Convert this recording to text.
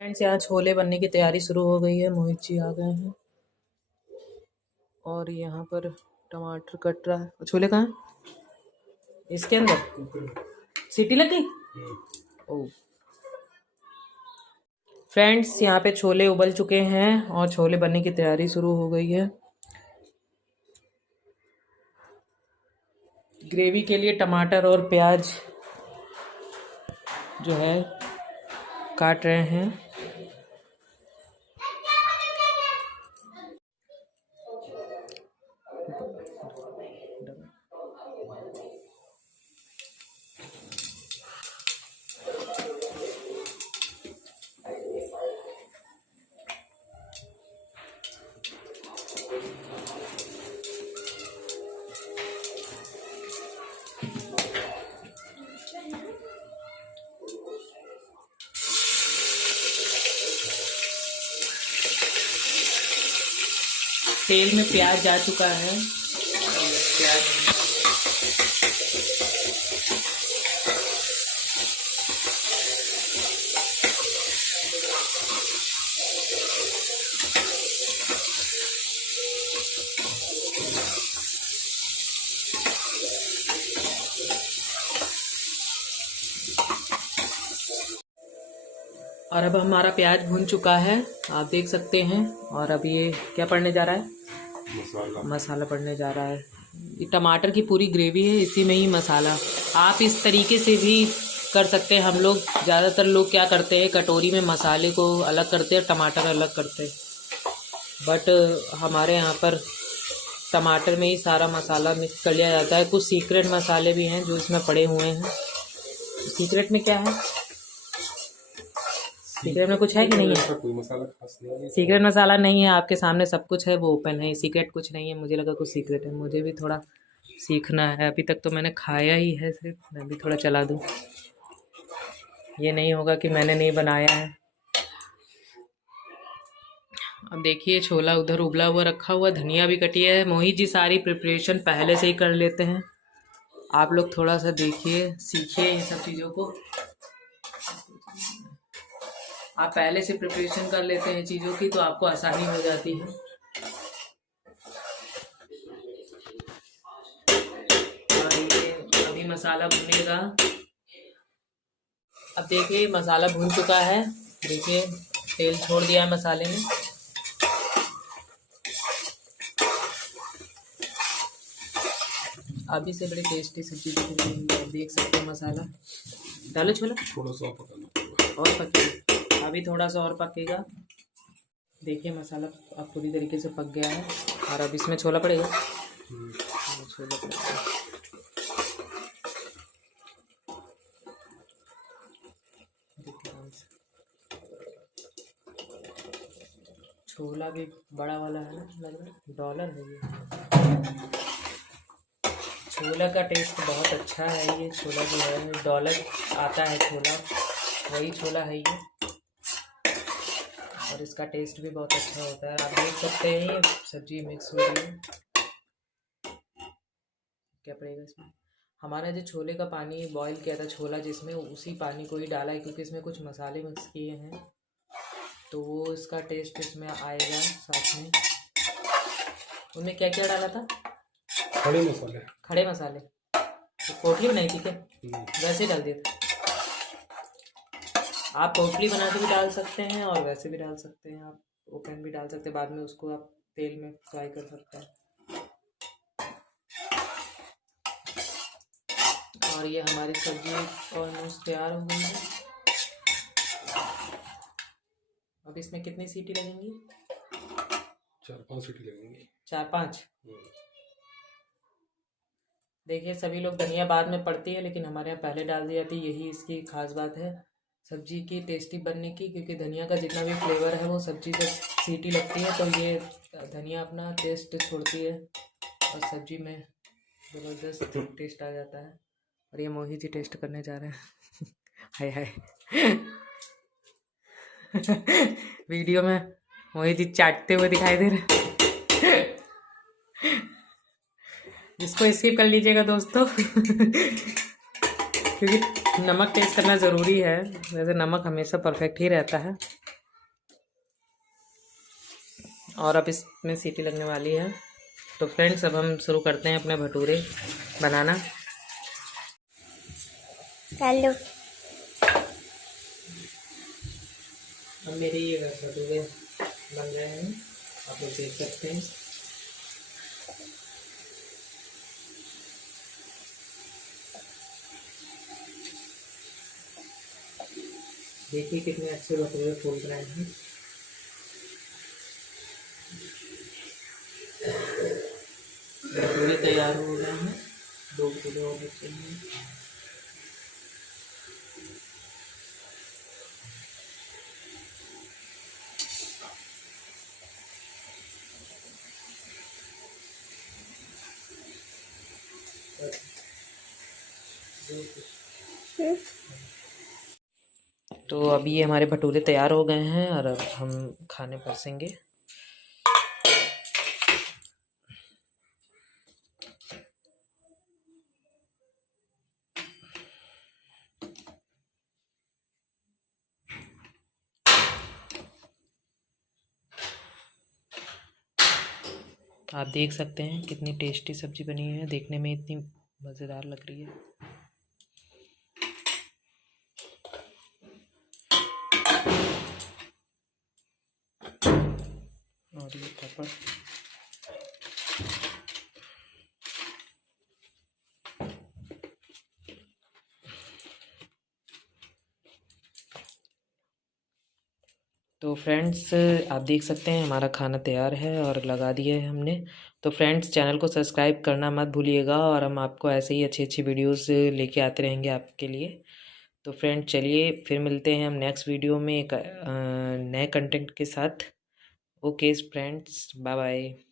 Friends, यहाँ छोले बनने की तैयारी शुरू हो गई है। मोहित जी आ गए हैं और यहाँ पर टमाटर कट रहा है। छोले कहाँ हैं? इसके अंदर सीटी लग गई। ओ फ्रेंड्स, यहाँ पे छोले उबल चुके हैं और छोले बनने की तैयारी शुरू हो गई है। ग्रेवी के लिए टमाटर और प्याज जो है काट रहे हैं। तेल में प्याज जा चुका है। प्याज और अब हमारा प्याज भुन चुका है, आप देख सकते हैं। और अब ये क्या पड़ने जा रहा है? मसाला पड़ने जा रहा है। ये टमाटर की पूरी ग्रेवी है, इसी में ही मसाला। आप इस तरीके से भी कर सकते हैं। हम लोग ज़्यादातर लोग क्या करते हैं, कटोरी में मसाले को अलग करते हैं, टमाटर अलग करते हैं। बट हमारे यहाँ पर टमाटर में ही सारा मसाला मिक्स कर लिया जाता है। कुछ सीक्रेट मसाले भी हैं जो इसमें पड़े हुए हैं। सीक्रेट में क्या है? सीक्रेट में कुछ है कि नहीं है? कोई मसाला खास नहीं है। सीक्रेट मसाला नहीं है, आपके सामने सब कुछ है, वो ओपन है। सीक्रेट कुछ नहीं है। मुझे लगा कुछ सीक्रेट है, मुझे भी थोड़ा सीखना है। अभी तक तो मैंने खाया ही है सिर्फ, मैं भी थोड़ा चला दूँ। ये नहीं होगा कि मैंने नहीं बनाया है। अब देखिए, छोला उधर उबला हुआ रखा हुआ, धनिया भी कटी है। मोहित जी सारी प्रिपरेशन पहले से ही कर लेते हैं। आप लोग थोड़ा सा देखिए, सीखिए इन सब चीज़ों को। आप पहले से प्रिपरेशन कर लेते हैं चीज़ों की तो आपको आसानी हो जाती है। और ये अभी मसाला भुनेगा। अब देखिए, मसाला भुन चुका है। देखिए, तेल छोड़ दिया है मसाले ने। अभी से बड़ी टेस्टी सब्जी दिख रही है, देख सकते हैं। मसाला डालो, छोला थोड़ा सा पकाना और पकेगा। अभी थोड़ा सा और पकेगा। देखिए, मसाला अब पूरी तरीके से पक गया है। और अब इसमें छोला पड़ेगा। छोला पड़ेगा। छोला भी बड़ा वाला है ना, लग रहा है डॉलर है ये। छोला का टेस्ट बहुत अच्छा है। ये छोला जो है डॉलर आता है छोला, वही छोला है ये। और इसका टेस्ट भी बहुत अच्छा होता है। आप देख सकते हैं ये सब्जी मिक्स हो रही है। क्या पड़ेगा इसमें? हमारा जो छोले का पानी बॉईल किया था छोला जिसमें, उसी पानी को ही डाला है, क्योंकि इसमें कुछ मसाले मिक्स किए हैं तो वो इसका टेस्ट इसमें आएगा साथ में। उनमें क्या क्या डाला था? खड़े मसाले। खड़े मसाले तो पोटली बनाई थी क्या? वैसे डाल दिया था। आप पोटली बना के भी डाल सकते हैं और वैसे भी डाल सकते हैं। आप ओपन भी डाल सकते हैं, बाद में उसको आप तेल में फ्राई कर सकते हैं। और ये हमारी सब्जी ऑलमोस्ट तैयार हो गई है। अब इसमें कितनी सीटी लगेंगी? 4-5 सीटी लगेंगी। 4-5। देखिए, सभी लोग धनिया बाद में पड़ती है, लेकिन हमारे यहाँ पहले डाल दी जाती है। यही इसकी खास बात है सब्जी की टेस्टी बनने की, क्योंकि धनिया का जितना भी फ्लेवर है वो सब्जी जब सीटी लगती है तो ये धनिया अपना टेस्ट छोड़ती है और सब्जी में ज़बरदस्त टेस्ट आ जाता है। और ये मोहित जी टेस्ट करने जा रहे हैं। हाय हाय। वीडियो में मोहित जी चाटते हुए दिखाई दे रहे हैं। इसको स्किप कर लीजिएगा दोस्तों। क्योंकि नमक टेस्ट करना ज़रूरी है। वैसे नमक हमेशा परफेक्ट ही रहता है। और अब इसमें सीटी लगने वाली है। तो फ्रेंड्स अब हम शुरू करते हैं अपने भटूरे बनाना। हेलो, अब मेरे ये भटूरे बन रहे हैं, आप लोग देख सकते हैं। देखिए कितने अच्छे भटूरे फूल रहे हैं। भटूरे तैयार हो गए हैं, 2 किलो और बचे हैं। तो अभी ये हमारे भटूरे तैयार हो गए हैं और अब हम खाने परसेंगे। आप देख सकते हैं कितनी टेस्टी सब्ज़ी बनी है, देखने में इतनी मज़ेदार लग रही है। और ये पापड़, तो फ्रेंड्स आप देख सकते हैं हमारा खाना तैयार है और लगा दिया है हमने। तो फ्रेंड्स चैनल को सब्सक्राइब करना मत भूलिएगा और हम आपको ऐसे ही अच्छी अच्छी वीडियोस लेके आते रहेंगे आपके लिए। तो फ्रेंड चलिए फिर मिलते हैं हम नेक्स्ट वीडियो में एक नए कंटेंट के साथ। Okay friends, bye bye.